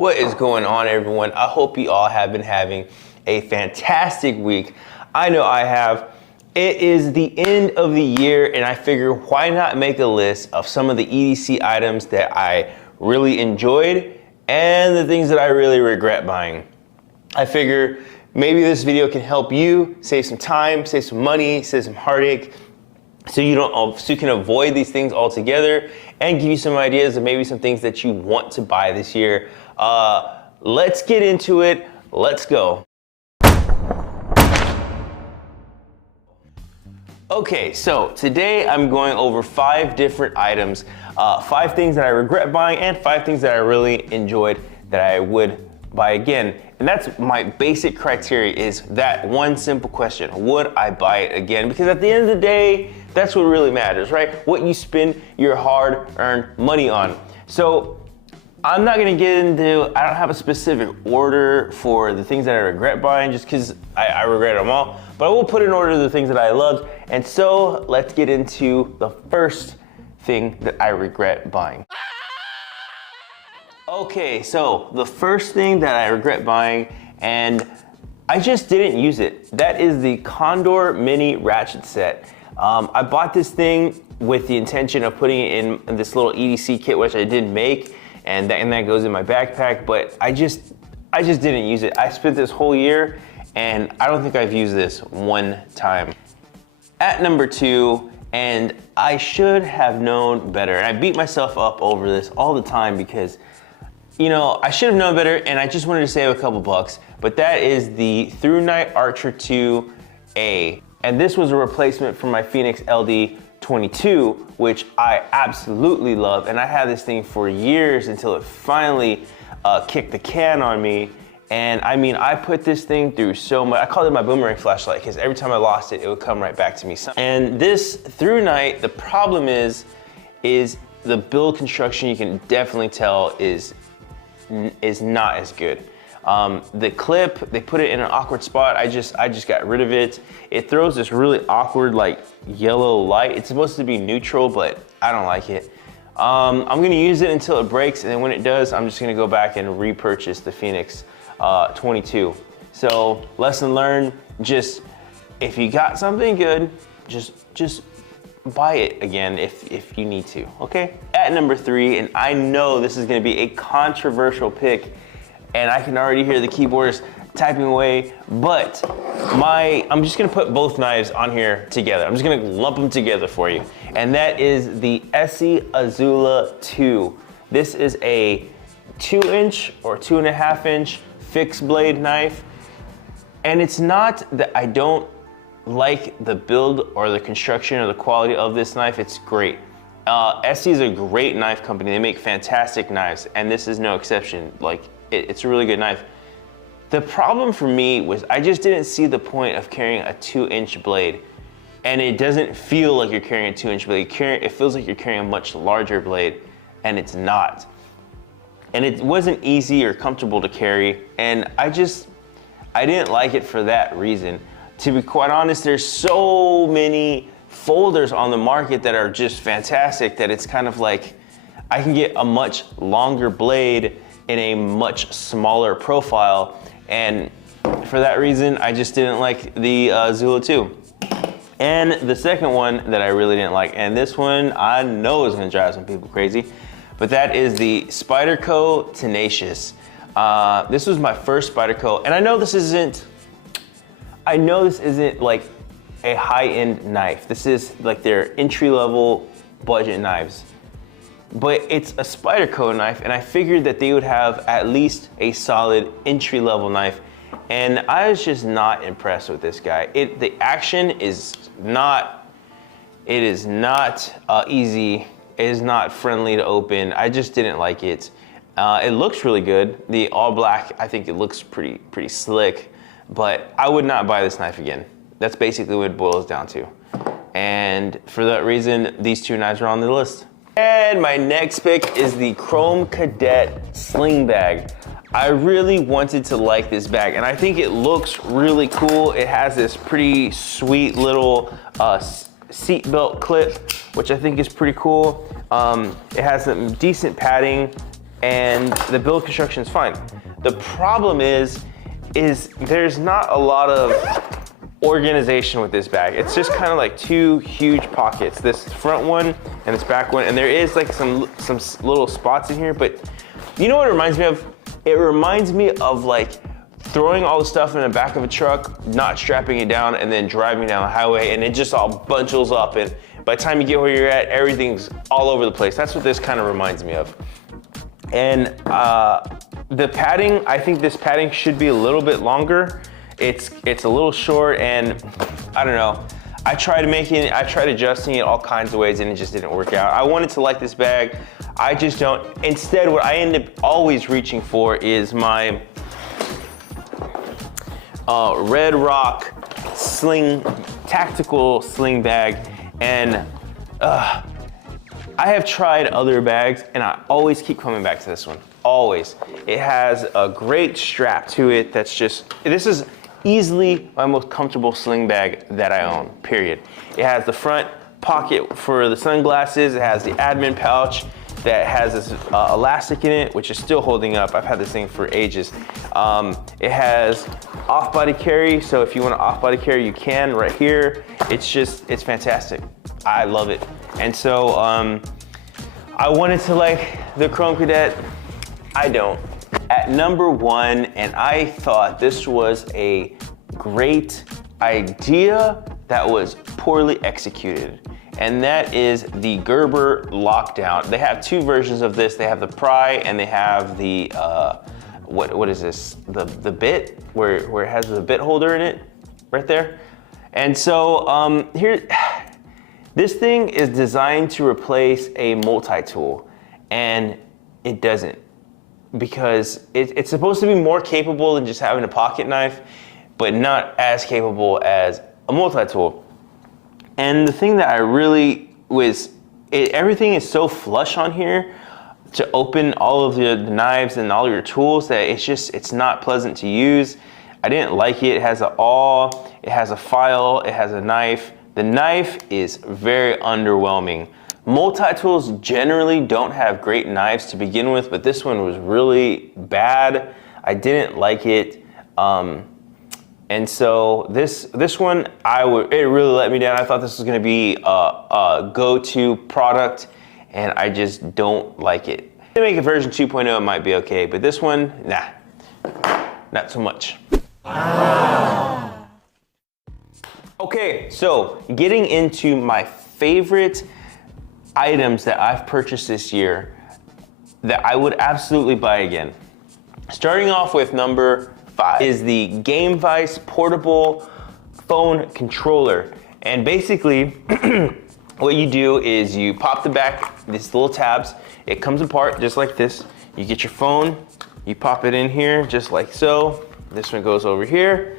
What is going on, everyone? I hope you all have been having a fantastic week. I know I have. It is the end of the year, and I figure why not make a list of some of the EDC items that I really enjoyed and the things that I really regret buying. I figure maybe this video can help you save some time, save some money, save some heartache, so you can avoid these things altogether, and give you some ideas of maybe some things that you want to buy this year. Let's get into it. Let's go. Okay, so today I'm going over 5 different items, 5 things that I regret buying and 5 things that I really enjoyed that I would buy again. And that's my basic criteria, is that one simple question: would I buy it again? Because at the end of the day, that's what really matters, right? What you spend your hard-earned money on. So I'm not gonna get into, I don't have a specific order for the things that I regret buying, just because I regret them all, but I will put in order the things that I loved. And so let's get into the first thing that I regret buying. Okay, so the first thing that I regret buying, and I just didn't use it, that is the Condor Mini Ratchet Set. I bought this thing with the intention of putting it in this little EDC kit, which I did make, and that goes in my backpack, but I just didn't use it. I spent this whole year, and I don't think I've used this one time. At number 2, and I should have known better, and I beat myself up over this all the time because, you know, I should have known better, and I just wanted to save a couple bucks, but that is the ThruNite Archer 2A. And this was a replacement for my Fenix LD22, which I absolutely love. And I had this thing for years until it finally kicked the can on me. And I mean, I put this thing through so much. I called it my boomerang flashlight because every time I lost it, it would come right back to me. And this ThruNite, the problem is the build construction, you can definitely tell is not as good. The clip, they put it in an awkward spot. I just got rid of it. It throws this really awkward like yellow light. It's supposed to be neutral, but I don't like it. I'm gonna use it until it breaks, and then when it does, I'm just gonna go back and repurchase the Fenix 22. So lesson learned, just if you got something good, just buy it again if you need to, okay? At number 3, and I know this is gonna be a controversial pick, and I can already hear the keyboardist typing away, but I'm just gonna put both knives on here together. I'm just gonna lump them together for you. And that is the Essie Azula 2. This is a 2-inch or 2.5-inch fixed blade knife. And it's not that I don't like the build or the construction or the quality of this knife, it's great. Essie is a great knife company. They make fantastic knives, and this is no exception. Like, it's a really good knife. The problem for me was I just didn't see the point of carrying a 2-inch blade, and it doesn't feel like you're carrying a 2-inch blade. It feels like you're carrying a much larger blade, and it's not. And it wasn't easy or comfortable to carry, and I didn't like it for that reason. To be quite honest, there's so many folders on the market that are just fantastic that it's kind of like I can get a much longer blade in a much smaller profile, and for that reason I just didn't like the Azula 2. And the second one that I really didn't like, and this one I know is gonna drive some people crazy, but that is the Spyderco Tenacious. This was my first Spyderco, and I know this isn't like a high-end knife. This is like their entry-level budget knives. But it's a Spyderco knife, and I figured that they would have at least a solid entry-level knife, and I was just not impressed with this guy. The action is not, it is not easy, it is not friendly to open. I just didn't like it. It looks really good. The all black, I think it looks pretty slick, but I would not buy this knife again. That's basically what it boils down to. And for that reason, these 2 knives are on the list. And my next pick is the Chrome Cadet Sling Bag. I really wanted to like this bag, and I think it looks really cool. It has this pretty sweet little seatbelt clip, which I think is pretty cool. It has some decent padding. and the build construction is fine. The problem is there's not a lot of organization with this bag. It's just kind of like two huge pockets, this front one and this back one, and there is like some little spots in here, but you know what it reminds me of? It reminds me of like throwing all the stuff in the back of a truck, not strapping it down, and then driving down the highway, and it just all bunches up, and by the time you get where you're at, everything's all over the place. That's what this kind of reminds me of. And the padding, I think this padding should be a little bit longer. It's a little short, and I don't know. I tried adjusting it all kinds of ways, and it just didn't work out. I wanted to like this bag. I just don't. Instead, what I end up always reaching for is my Red Rock tactical sling bag, and I have tried other bags, and I always keep coming back to this one. Always. It has a great strap to it. This is easily my most comfortable sling bag that I own, period. It has the front pocket for the sunglasses. It has the admin pouch that has this elastic in it, which is still holding up. I've had this thing for ages. It has off-body carry, so if you want to off-body carry, you can right here. It's fantastic. I love it. And so I wanted to like the Chrome Cadet. I don't. At number one, and I thought this was a great idea that was poorly executed, and that is the Gerber Lockdown. They have two versions of this. They have the pry, and they have the what is this? The bit where it has the bit holder in it, right there. And so here, this thing is designed to replace a multi-tool, and it doesn't, because it's supposed to be more capable than just having a pocket knife, but not as capable as a multi-tool. And the thing that I really everything is so flush on here to open all of the knives and all of your tools that it's not pleasant to use. I didn't like it. It has an awl, it has a file, it has a knife. The knife is very underwhelming. Multi-tools generally don't have great knives to begin with, but this one was really bad. I didn't like it. And so this one, it really let me down. I thought this was gonna be a go-to product, and I just don't like it. To make a version 2.0, it might be okay, but this one, nah, not so much. Okay, so getting into my favorite items that I've purchased this year that I would absolutely buy again. Starting off with number 5 is the GameVice portable phone controller. And basically, what you do is you pop the back, these little tabs, it comes apart just like this. You get your phone, you pop it in here just like so. This one goes over here.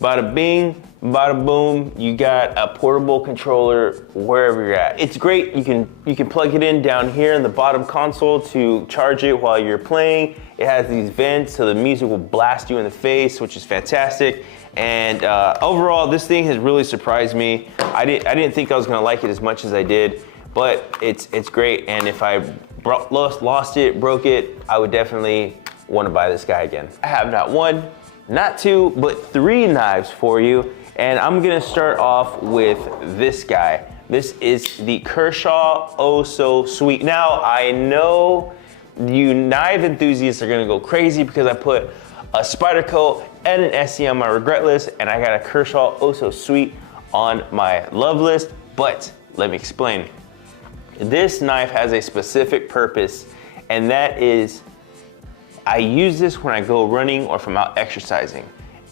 Bada bing, bada boom, you got a portable controller wherever you're at. It's great. You can plug it in down here in the bottom console to charge it while you're playing. It has these vents so the music will blast you in the face, which is fantastic. And overall, this thing has really surprised me. I didn't think I was gonna like it as much as I did, but it's great. And if I lost it, broke it, I would definitely want to buy this guy again. I have not one, not two, but 3 knives for you. And I'm gonna start off with this guy. This is the Kershaw Oh So Sweet. Now, I know you knife enthusiasts are gonna go crazy because I put a Spyderco and an SE on my regret list, and I got a Kershaw Oh So Sweet on my love list, but let me explain. This knife has a specific purpose, and that is I use this when I go running or if I'm out exercising,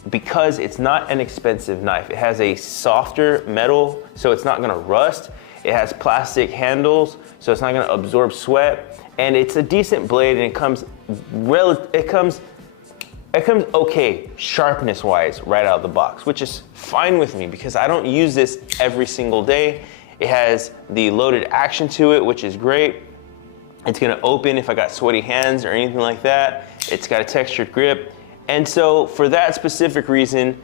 because it's not an expensive knife. It has a softer metal, so it's not gonna rust. It has plastic handles, so it's not gonna absorb sweat, and it's a decent blade, and it comes okay sharpness-wise right out of the box, which is fine with me because I don't use this every single day. It has the loaded action to it, which is great. It's gonna open if I got sweaty hands or anything like that. It's got a textured grip. And so for that specific reason,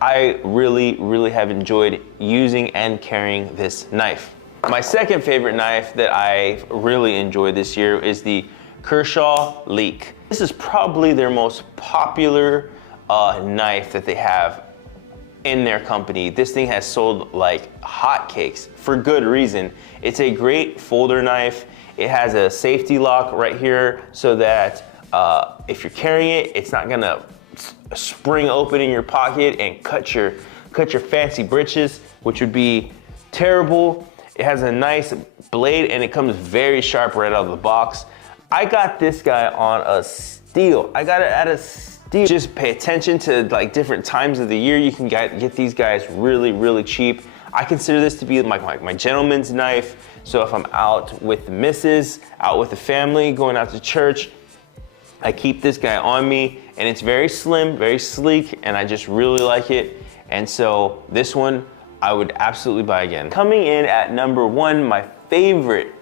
I really, really have enjoyed using and carrying this knife. My second favorite knife that I really enjoyed this year is the Kershaw Leek. This is probably their most popular knife that they have in their company. This thing has sold like hotcakes for good reason. It's a great folder knife. It has a safety lock right here so that if you're carrying it, it's not gonna spring open in your pocket and cut your fancy britches, which would be terrible. It has a nice blade and it comes very sharp right out of the box. I got this guy on a steal. I got it at a steal. Just pay attention to like different times of the year. You can get these guys really, really cheap. I consider this to be my gentleman's knife. So if I'm out with the missus, out with the family, going out to church, I keep this guy on me, and it's very slim, very sleek, and I just really like it. And so this one, I would absolutely buy again. Coming in at number 1, my favorite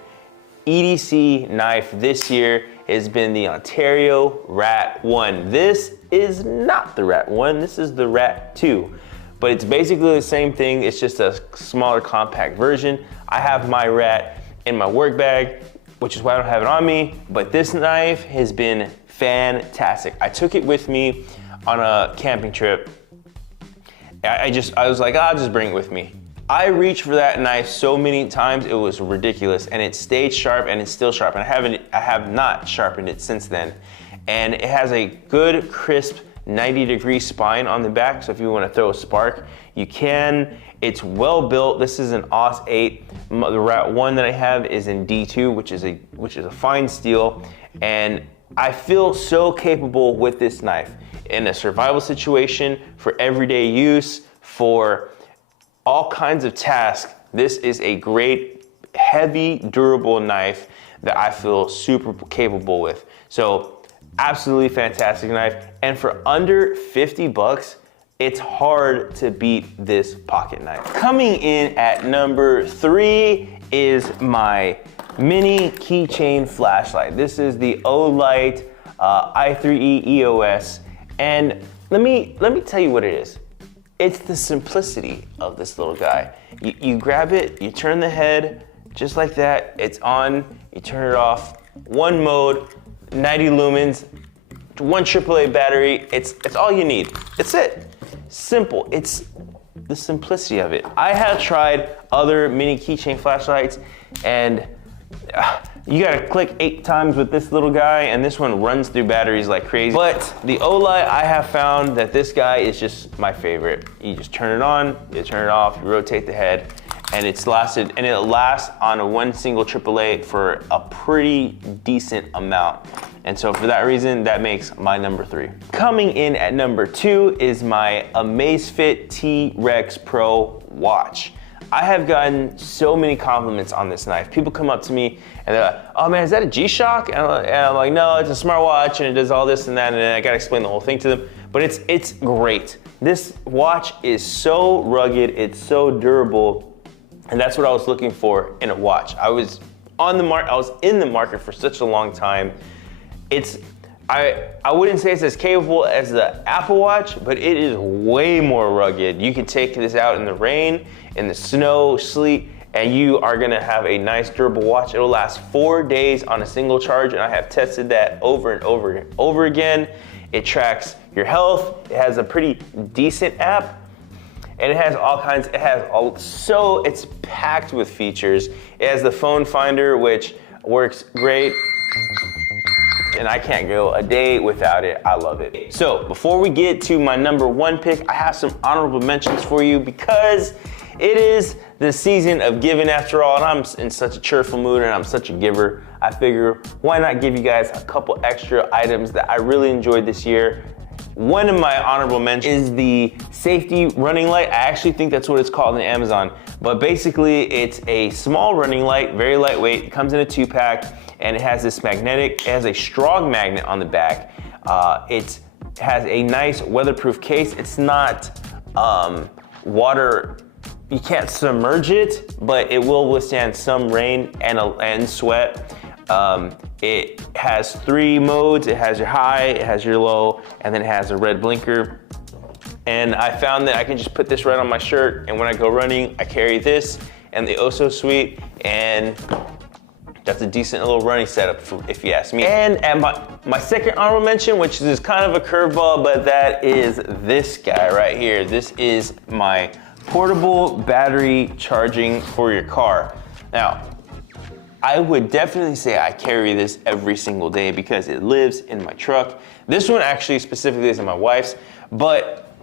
EDC knife this year has been the Ontario Rat 1. This is not the Rat 1, this is the Rat 2. But it's basically the same thing, it's just a smaller compact version. I have my Rat in my work bag, which is why I don't have it on me, but this knife has been fantastic. I took it with me on a camping trip. I was like, I'll just bring it with me. I reached for that knife so many times, it was ridiculous, and it stayed sharp and it's still sharp, and I have not sharpened it since then. And it has a good, crisp 90-degree spine on the back, so if you want to throw a spark, you can. It's well built. This is an AUS 8. The Rat 1 that I have is in D2, which is a fine steel, and I feel so capable with this knife in a survival situation, for everyday use, for all kinds of tasks. This is a great, heavy, durable knife that I feel super capable with. So absolutely fantastic knife. And for under 50 bucks, it's hard to beat this pocket knife. Coming in at number 3 is my mini keychain flashlight. This is the Olight i3E EOS. And let me tell you what it is. It's the simplicity of this little guy. You grab it, you turn the head just like that. It's on, you turn it off. One mode, 90 lumens, 1 AAA battery. It's all you need. It's it. Simple. It's the simplicity of it. I have tried other mini keychain flashlights, and you gotta click 8 times with this little guy, and this one runs through batteries like crazy. But the Olight, I have found that this guy is just my favorite. You just turn it on, you turn it off, you rotate the head, and it lasts on a 1 single AAA for a pretty decent amount. And so for that reason, that makes my number 3. Coming in at number 2 is my Amazfit T-Rex Pro watch. I have gotten so many compliments on this knife. People come up to me and they're like, oh man, is that a G-Shock? And I'm like, no, it's a smartwatch and it does all this and that, and I gotta explain the whole thing to them. But it's great. This watch is so rugged, it's so durable, and that's what I was looking for in a watch. I was in the market for such a long time. I wouldn't say it's as capable as the Apple Watch, but it is way more rugged. You can take this out in the rain, in the snow, sleet, and you are gonna have a nice durable watch. It'll last 4 days on a single charge, and I have tested that over and over and over again. It tracks your health. It has a pretty decent app, and it has all kinds, it's packed with features. It has the phone finder, which works great, and I can't go a day without it. I love it. So before we get to my number 1 pick, I have some honorable mentions for you because it is the season of giving after all, and I'm in such a cheerful mood and I'm such a giver. I figure, why not give you guys a couple extra items that I really enjoyed this year. One of my honorable mentions is the safety running light. I actually think that's what it's called in Amazon, but basically it's a small running light, very lightweight. It comes in a 2-pack, and it has it has a strong magnet on the back. It has a nice weatherproof case. It's not water, you can't submerge it, but it will withstand some rain and sweat. It has 3 modes. It has your high, it has your low, and then it has a red blinker. And I found that I can just put this right on my shirt, and when I go running, I carry this and the Oso Suite, and That's a decent little running setup if you ask me. And at my second honorable mention, which is kind of a curveball, but that is this guy right here. This is my portable battery charging for your car. Now, I would definitely say I carry this every single day because it lives in my truck. This one actually specifically is in my wife's, but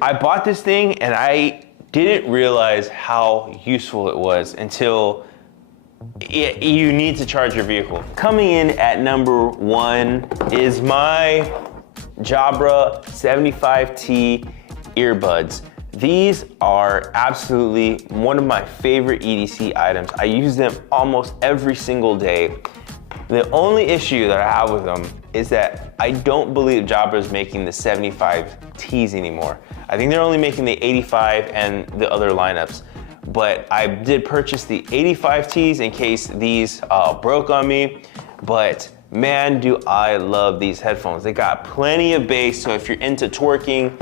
I bought this thing and I didn't realize how useful it was until you need to charge your vehicle. Coming in at number 1 is my Jabra 75T earbuds. These are absolutely one of my favorite EDC items. I use them almost every single day. The only issue that I have with them is that I don't believe Jabra is making the 75Ts anymore. I think they're only making the 85 and the other lineups. But I did purchase the 85Ts in case these broke on me. But man, do I love these headphones. They got plenty of bass, so if you're into twerking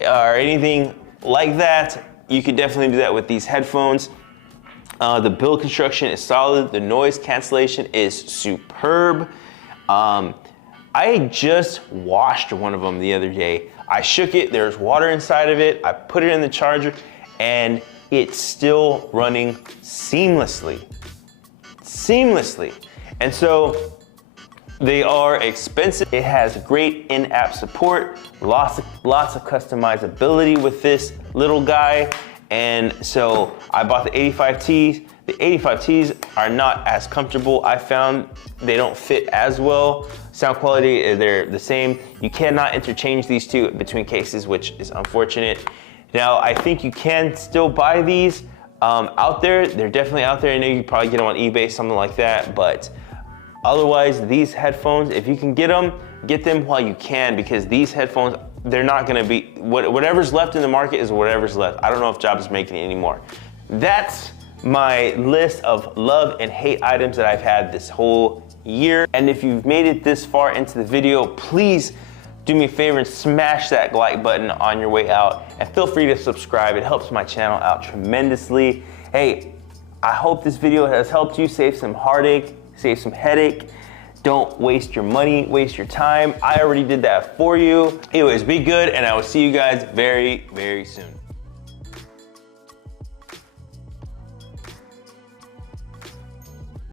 or anything like that, you could definitely do that with these headphones. The build construction is solid. The noise cancellation is superb. I just washed one of them the other day. I shook it, there's water inside of it. I put it in the charger and it's still running seamlessly. And so they are expensive. It has great in-app support, lots of customizability with this little guy. And so I bought the 85Ts. The 85Ts are not as comfortable. I found they don't fit as well. Sound quality, they're the same. You cannot interchange these two between cases, which is unfortunate. Now, I think you can still buy these out there. They're definitely out there. I know you can probably get them on eBay, something like that, but otherwise, these headphones, if you can get them while you can, because these headphones, they're not gonna be, whatever's left in the market is whatever's left. I don't know if Jabra is making it anymore. That's my list of love and hate items that I've had this whole year. And if you've made it this far into the video, please do me a favor and smash that like button on your way out. And feel free to subscribe. It helps my channel out tremendously. Hey, I hope this video has helped you save some heartache, save some headache. Don't waste your money, waste your time. I already did that for you. Anyways, be good, and I will see you guys very, very soon.